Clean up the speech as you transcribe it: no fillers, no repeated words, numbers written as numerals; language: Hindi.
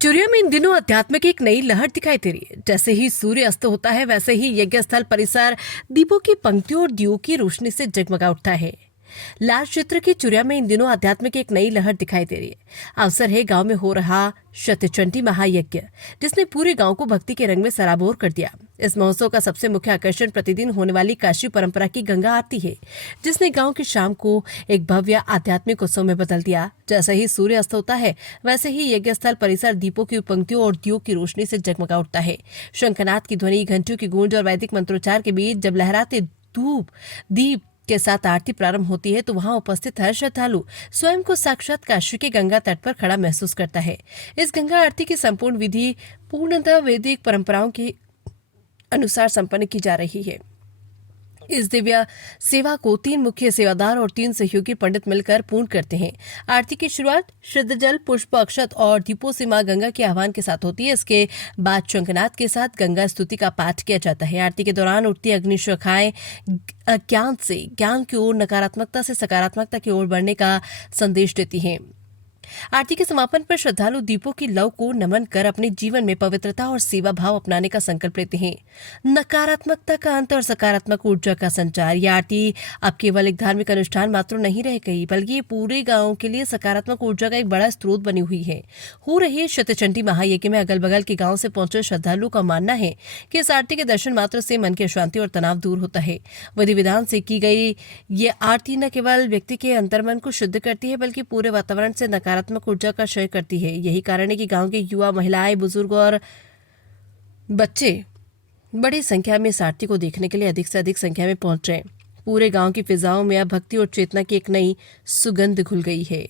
चुरिया में इन दिनों अध्यात्म की एक नई लहर दिखाई दे रही है। जैसे ही सूर्य अस्त होता है वैसे ही यज्ञ स्थल परिसर दीपों की पंक्तियों और दियों की रोशनी से जगमगा उठता है। लाल क्षेत्र की चुरिया में इन दिनों अध्यात्म की एक नई लहर दिखाई दे रही है। अवसर है गांव में हो रहा शतचंडी महायज्ञ, जिसने पूरे गांव को भक्ति के रंग में सराबोर कर दिया। इस महोत्सव का सबसे मुख्य आकर्षण प्रतिदिन होने वाली काशी परंपरा की गंगा आरती है, जिसने गांव की शाम को एक भव्य आध्यात्मिक उत्सव में बदल दिया। जैसे ही सूर्य अस्त होता है वैसे ही यज्ञ स्थल परिसर दीपों की पंक्तियों और दियों की रोशनी से जगमगा उठता है। शंखनाद की ध्वनि, घंटियों की गूंज और वैदिक मंत्रोच्चार के बीच जब लहराते धूप दीप के साथ आरती प्रारंभ होती है तो वहां उपस्थित हर श्रद्धालु स्वयं को साक्षात काशी के गंगा तट पर खड़ा महसूस करता है। इस गंगा आरती की संपूर्ण विधि पूर्णतः वैदिक परंपराओं के अनुसार संपन्न की जा रही है। इस दिव्य सेवा को 3 मुख्य सेवादार और 3 सहयोगी पंडित मिलकर पूर्ण करते हैं। आरती की शुरुआत शुद्ध जल, पुष्प, अक्षत और दीपों से मां गंगा के आह्वान के साथ होती है। इसके बाद शंखनाद के साथ गंगा स्तुति का पाठ किया जाता है। आरती के दौरान उठती अग्निशिखाएं अज्ञान से ज्ञान की ओर, नकारात्मकता से सकारात्मकता की ओर बढ़ने का संदेश देती हैं। आरती के समापन पर श्रद्धालु दीपों की लौ को नमन कर अपने जीवन में पवित्रता और सेवा भाव अपनाने का संकल्प लेते हैं। नकारात्मकता का अंत और सकारात्मक ऊर्जा का संचार। यह आरती अब केवल एक धार्मिक अनुष्ठान मात्र नहीं रह गई, बल्कि ये पूरे गांव के लिए सकारात्मक ऊर्जा का एक बड़ा स्रोत बनी हुई है। हो रही शतचंडी महायज्ञ में अगल बगल के गाँव से पहुंचे श्रद्धालुओं का मानना है कि इस आरती के दर्शन मात्र से मन की अशांति और तनाव दूर होता है। विधि विधान से की गई ये आरती न केवल व्यक्ति के अंतर्मन को शुद्ध करती है, बल्कि पूरे वातावरण से नकारात्मक ऊर्जा का क्षय करती है। यही कारण है कि गांव के युवा, महिलाएं, बुजुर्ग और बच्चे बड़ी संख्या में इस आरती को देखने के लिए अधिक से अधिक संख्या में पहुंच रहे हैं। पूरे गांव की फिजाओं में अब भक्ति और चेतना की एक नई सुगंध घुल गई है।